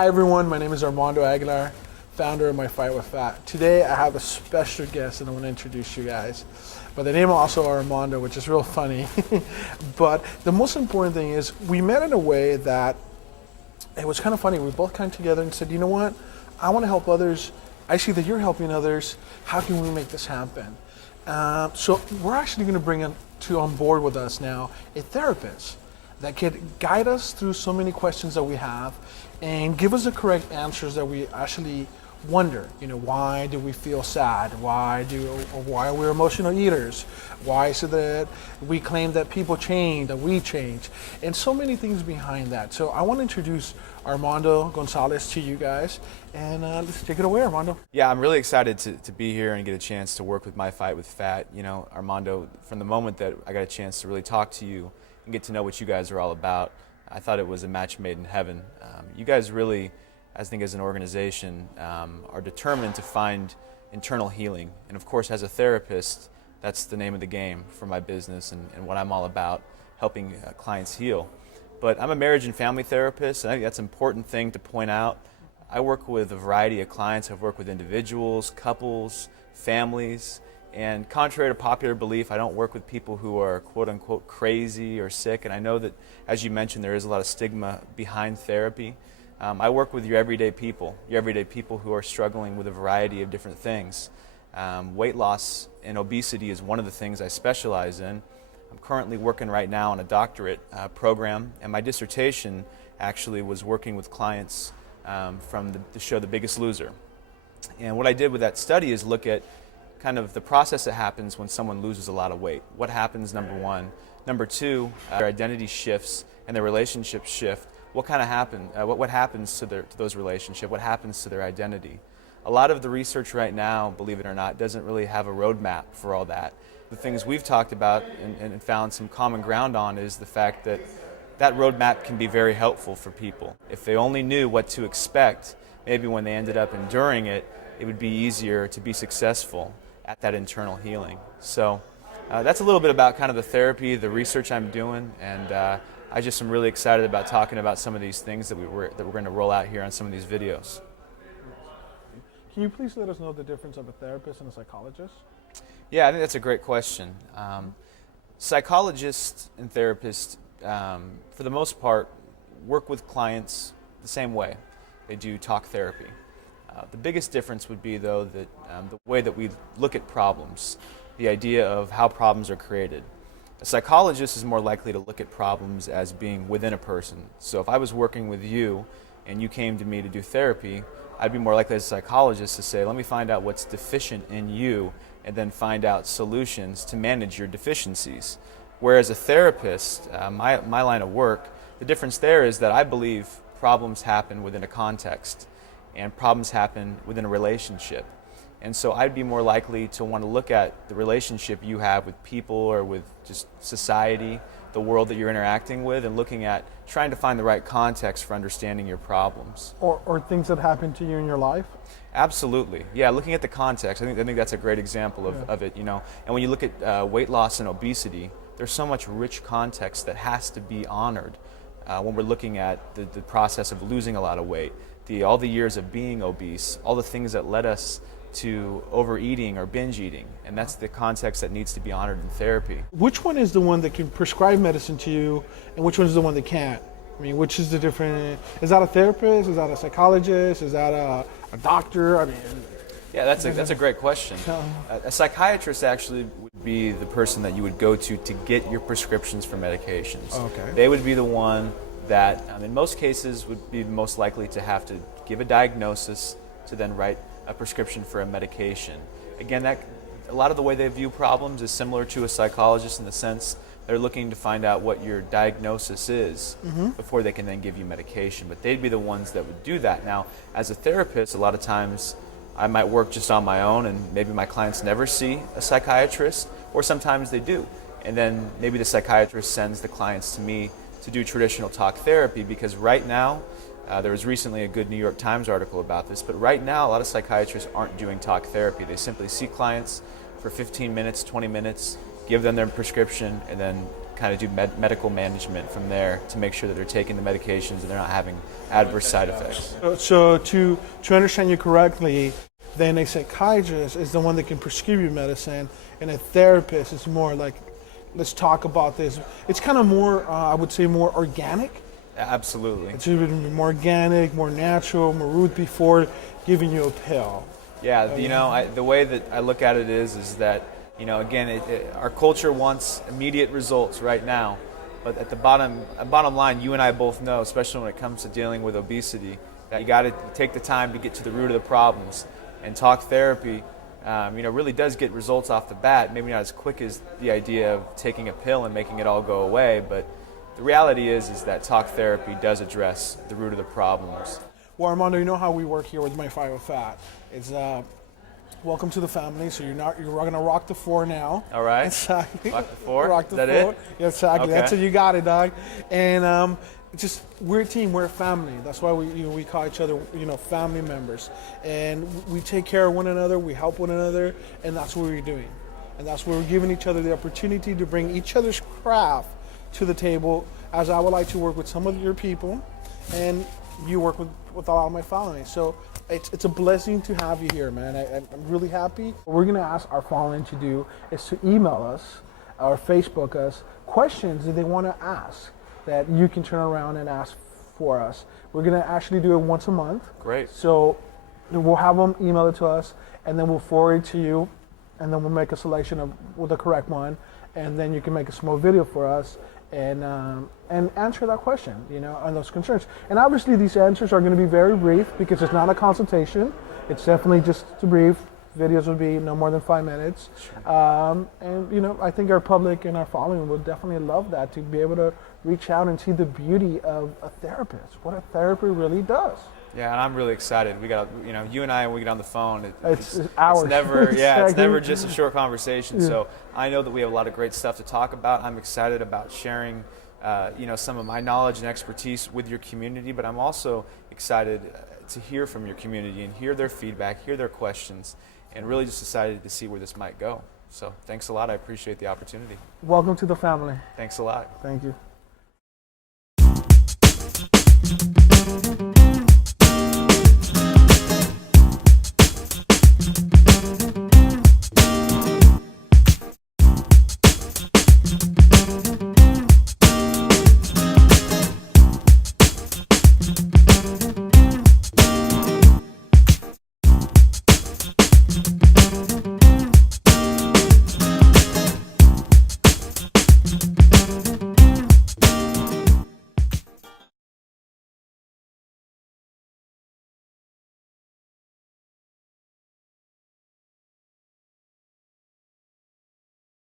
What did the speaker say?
Hi everyone, my name is Armando Aguilar, founder of My Fight with Fat. Today I have a special guest and I want to introduce you guys. But the name also Armando, which is real funny. But the most important thing is we met in a way that it was kind of funny. We both came together and said, you know what, I want to help others. I see that you're helping others. How can we make this happen? So we're actually going to bring on board with us now a therapist that could guide us through so many questions that we have and give us the correct answers that we actually wonder. You know, why do we feel sad? Why are we emotional eaters? Why is it that we claim that people change, that we change? And so many things behind that. So I want to introduce Armando Gonzalez to you guys, and let's take it away, Armando. Yeah, I'm really excited to be here and get a chance to work with My Fight with Fat. You know, Armando, from the moment that I got a chance to really talk to you and get to know what you guys are all about, I thought it was a match made in heaven. You guys really, I think as an organization, are determined to find internal healing. And of course, as a therapist, that's the name of the game for my business and what I'm all about, helping clients heal. But I'm a marriage and family therapist, and I think that's an important thing to point out. I work with a variety of clients. I've worked with individuals, couples, families, and contrary to popular belief, I don't work with people who are quote-unquote crazy or sick, and I know that, as you mentioned, there is a lot of stigma behind therapy. I work with your everyday people who are struggling with a variety of different things. Weight loss and obesity is one of the things I specialize in. I'm currently working right now on a doctorate program, and my dissertation actually was working with clients from the show The Biggest Loser. And what I did with that study is look at kind of the process that happens when someone loses a lot of weight. What happens, number one. Number two, their identity shifts and their relationships shift. What happens to those relationships? What happens to their identity? A lot of the research right now, believe it or not, doesn't really have a roadmap for all that. The things we've talked about and found some common ground on is the fact that that roadmap can be very helpful for people. If they only knew what to expect, maybe when they ended up enduring it, it would be easier to be successful at that internal healing. So that's a little bit about kind of the therapy, the research I'm doing, and I just am really excited about talking about some of these things that we're going to roll out here on some of these videos. Can you please let us know the difference of a therapist and a psychologist? Yeah, I think that's a great question. Psychologists and therapists, for the most part, work with clients the same way. They do talk therapy. The biggest difference would be, though, that the way that we look at problems, the idea of how problems are created. A psychologist is more likely to look at problems as being within a person. So if I was working with you and you came to me to do therapy, I'd be more likely as a psychologist to say, let me find out what's deficient in you and then find out solutions to manage your deficiencies. Whereas a therapist, my line of work, the difference there is that I believe problems happen within a context and problems happen within a relationship. And so I'd be more likely to want to look at the relationship you have with people or with just society, the world that you're interacting with, and looking at trying to find the right context for understanding your problems. Or things that happen to you in your life? Absolutely. Yeah, looking at the context, I think that's a great example of it, you know. And when you look at weight loss and obesity, there's so much rich context that has to be honored when we're looking at the process of losing a lot of weight, all the years of being obese, all the things that led us to overeating or binge eating, and that's the context that needs to be honored in therapy. Which one is the one that can prescribe medicine to you, and which one is the one that can't? I mean, which is the different? Is that a therapist? Is that a psychologist? Is that a doctor? I mean, yeah, that's a great question. A psychiatrist actually would be the person that you would go to get your prescriptions for medications. Okay. They would be the one that, in most cases, would be most likely to have to give a diagnosis to then write a prescription for a medication. Again, a lot of the way they view problems is similar to a psychologist in the sense they're looking to find out what your diagnosis is before they can then give you medication. But they'd be the ones that would do that. Now, as a therapist, a lot of times I might work just on my own and maybe my clients never see a psychiatrist, or sometimes they do. And then maybe the psychiatrist sends the clients to me to do traditional talk therapy, because right now, there was recently a good New York Times article about this, but right now a lot of psychiatrists aren't doing talk therapy. They simply see clients for 15 minutes, 20 minutes, give them their prescription, and then kind of do medical management from there to make sure that they're taking the medications and they're not having adverse side effects. So to understand you correctly, then a psychiatrist is the one that can prescribe you medicine, and a therapist is more like, let's talk about this. It's kind of more, I would say, more organic. Absolutely. It's even more organic, more natural, more root before giving you a pill. Yeah, you know, the way that I look at it is that, you know, again, our culture wants immediate results right now, but at the bottom line, you and I both know, especially when it comes to dealing with obesity, that you got to take the time to get to the root of the problems. And talk therapy, you know, really does get results off the bat. Maybe not as quick as the idea of taking a pill and making it all go away, but the reality is that talk therapy does address the root of the problems. Well, Armando, you know how we work here with My Fight with Fat. It's welcome to the family. So you're going to rock the floor now. All right. Exactly. Rock the floor. Rock the is that floor. it? Yeah, exactly. Okay. That's it. You got it, dog. And just we're a team. We're a family. That's why we call each other family members. And we take care of one another. We help one another, and that's what we're doing. And that's where we're giving each other the opportunity to bring each other's craft to the table. As I would like to work with some of your people, and you work with a lot of my following. So it's a blessing to have you here, man. I'm really happy. What we're gonna ask our following to do is to email us or Facebook us questions that they want to ask that you can turn around and ask for us. We're gonna actually do it once a month. Great. So we'll have them email it to us, and then we'll forward it to you, and then we'll make a selection with the correct one, and then you can make a small video for us and answer that question, and those concerns. And obviously these answers are going to be very brief because it's not a consultation. It's definitely just too brief. Videos would be no more than 5 minutes. Sure. And I think our public and our following would definitely love that, to be able to reach out and see the beauty of a therapist, what a therapy really does. Yeah, and I'm really excited. We got, you and I, when we get on the phone, it's hours. It's never, it's never just a short conversation. Yeah. So I know that we have a lot of great stuff to talk about. I'm excited about sharing, some of my knowledge and expertise with your community, but I'm also excited to hear from your community and hear their feedback, hear their questions, and really just excited to see where this might go. So thanks a lot. I appreciate the opportunity. Welcome to the family. Thanks a lot. Thank you.